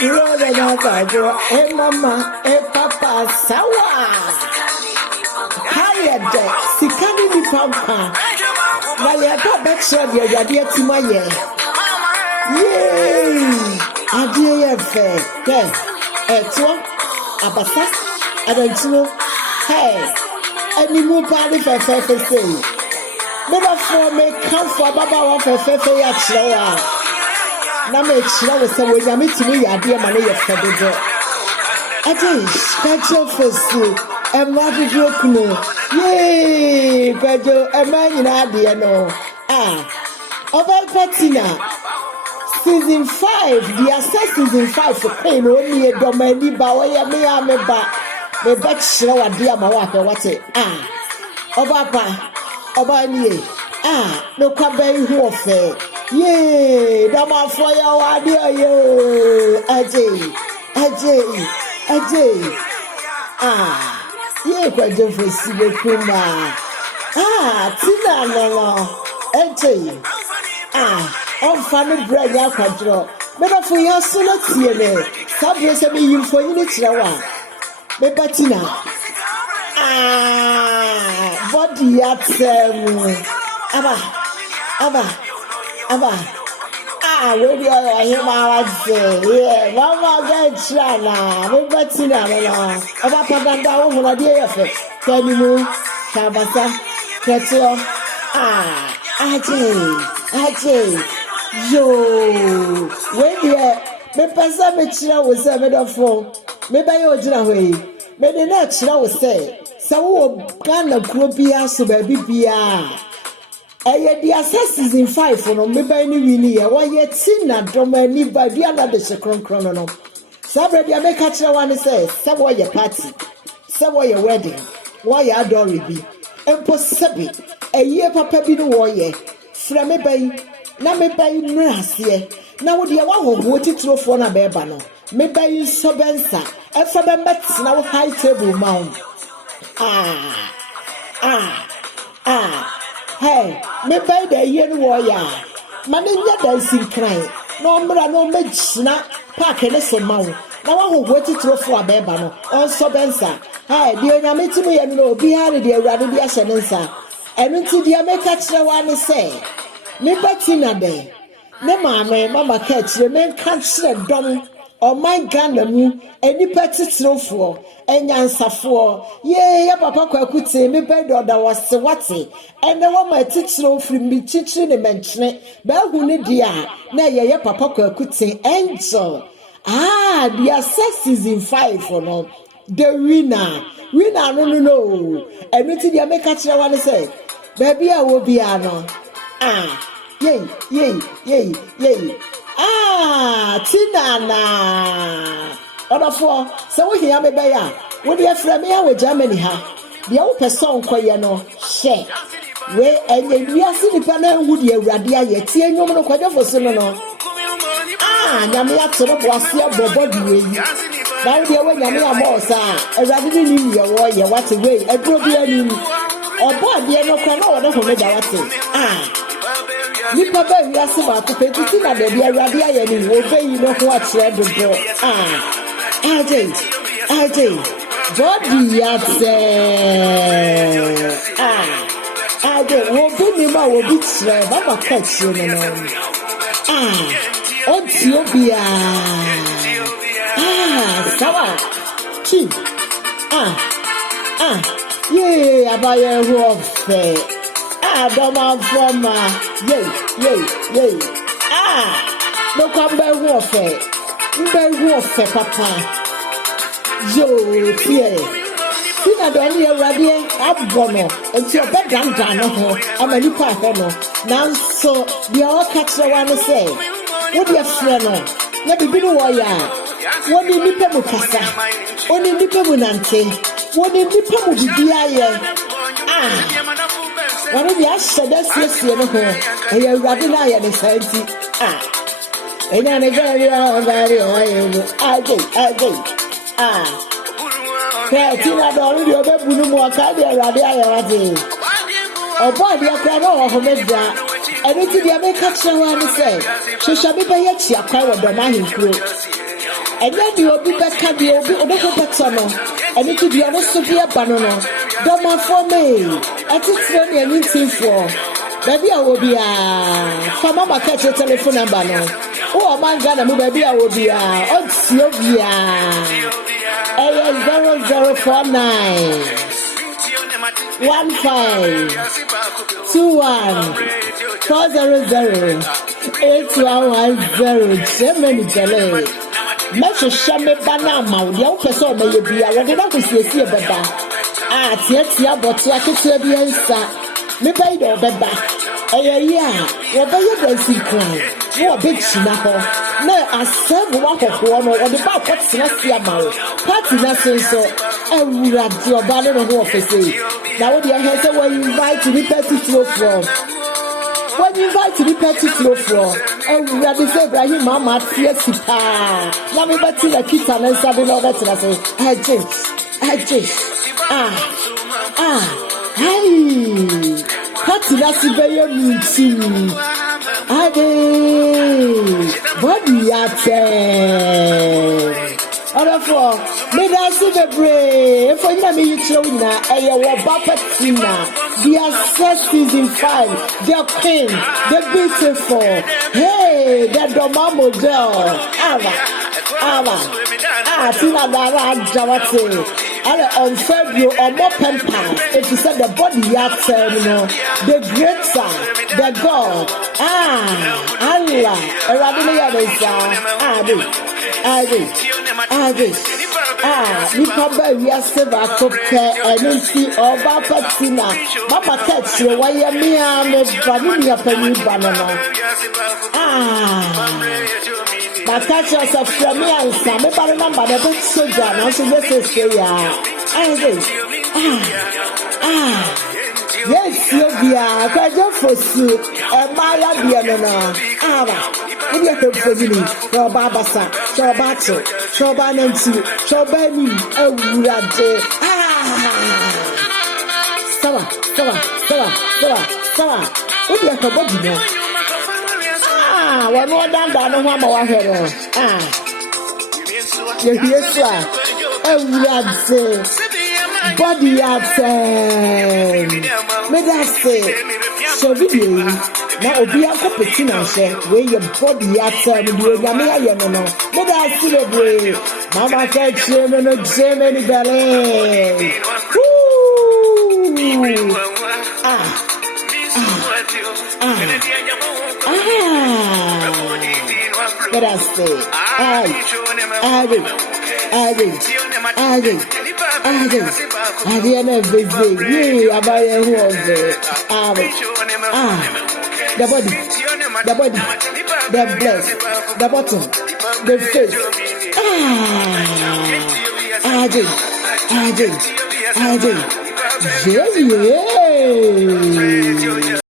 Roda na kajo, mama, papa, sawa. Hired, Sikani ni pampa. Naliata Bexra, your Timaye. Yay! Adia fair. Yes, Abasa, I don't know. Hey, any more party for say. Never for me come for Baba for ya slower. Na me slow so we ya meet me ya dear money ya federal. I think special first and what did you know? Yay, Pedro, a man in idea no. Over Patina. Season 5, the assess season 5 for pain only a domain by way of me. I'm a back slow at dear my wife. What's it? Oba ye. No cabin warfare. Yay, Dama for your idea. Ajay. Ye, quite different. Kuma. Tina, no. Ajay. On family bread, ya control. Better for your son at CNA. Subjects me you for units. Me patina. Body at Abba. Where do I hear my say? Yeah, Mama get China. Me patina. Abba Paganda, who are dear effect. Can you move? Kabasa. Ketchup. Ajay. Yo, when you me pasa me chira wo say me da phone me ba yo jina hwe me de na chira wo say wo Ghana kuro bia so ba bibia eye di assess season 5 no me ba ni wini ye wo ye ti na doma ni ba bia na de sekronkron no sabre dia me ka chira wan say wo ye party wo ye wedding wo ye adore bi empo sebi eye papa bi no wo ye fra me ba na me bayi nrase na wo de wa hoho titrofo na beba no me bayi so bensa e fa be metina wo high table mount hey me bayi da ye no wo ya ma ne nya dancing cry no mra no magina park ne so mount na wo hoho titrofo abeba no on so bensa hey de nya metimi ye no obi ha de awrade bi ahye ne nsa enu ti de make kire wa ne say me patina de ne mama catch me catch dom o my Ghana mu eni patitrofo enyansafo ye ya papa kwakuti me bedo da wase wate ene wo ma titrofo mi chichi ne menchene ba hu ne dia na ye papa kwakuti angel dia season 5 no the winner no eni ti dia me catch one say baby a wo bia no Yay. Tinana. Order for so we hear me by ya. Would you friend me with Germany ha? The old person quay no share. Where and you are sitting panel would you radia yet? See no one quite for so no. Yamia to the Boisia Bobody. Now the way Yamia Mosa, a rabbit in your warrior, what away, a broken or boy, the no can order for me. Nipa ba wi ase ba to petiti na de bia awrade aye ni wo be yi no ho atre do bro ajay body ya se ajay wo be ni ma wo bi tre ba ba ka chire no o ti obia sawa chi ye abaye wo fe Adama Foma, yay. No come by warfare, papa. Yo, here. Tina don't hear radio, Abgono, and your bedroom down. I'm a new partner. Now, so the all catch the one to say, what do you friend? Let me be the warrior. What did you pay Mukasa? What did you pay Munante? What did you pay Mudia? One of the ashes yes, you know, and you're rubbing eye at the same. And then again, I did. Tina don't do a baby more cardia, radia. Oh, boy, you are crying over Medra. And it's the American one to say, she shall be by yet, she acquired the money crew. And then the obi beka the obi better no. And it will be honest to be a banana. Don't man for me. I think it's only anything for. Baby, I will be for mama catch your telephone number no. Oh, man, Ghana, baby, I will be oh, Sylvia. 0049 1521 400 8110. Germany, Delay. Make a shame banana, the old person may be a regular to see a beba. Ah, tia, but I can tell the answer. Me by the beba. Yeah, what by your dancing cry? You a big snapper. No, I serve one of one or the back what's not your mouth. Party nothing so. I would have your banner of office. Now, what your hands are when you invite to the petty flow from. When you invite to the petty flow from, and we are the same, Brahim Mama, Fiesta. Now, me back to the kitchen and something all that. I say, I just, hey, party that's a very meeting. Body at Therefore, may I see the brave for you children, a Wabapatina, the assessed is in 5, the queen, the beautiful, hey, the Domamo girl, Tina Dara Javate, on February or more pampas, if you said the body yard terminal, the great son, the God, Allah, you come by yesterday, I could pay and see all Bapatina. Papa catch you, why you me and vanilla penny banana. But catch yourself from me and some banana, but a bit so done. I should just say, yes, Sylvia, I just for soup, and my Diana. If you have for me, your Babasa, your battle, your Banancy, your Benny, oh, Sawa. What do you have for body? One more than that, no more head. Yes, oh, body at may I say, so video now be a competition where your body at you no. May I see the way Mama catch you no Germany ballet. Let us say, I didn't everything. Yeah, the body, the breast, the bottom, the face. I did. Yeah.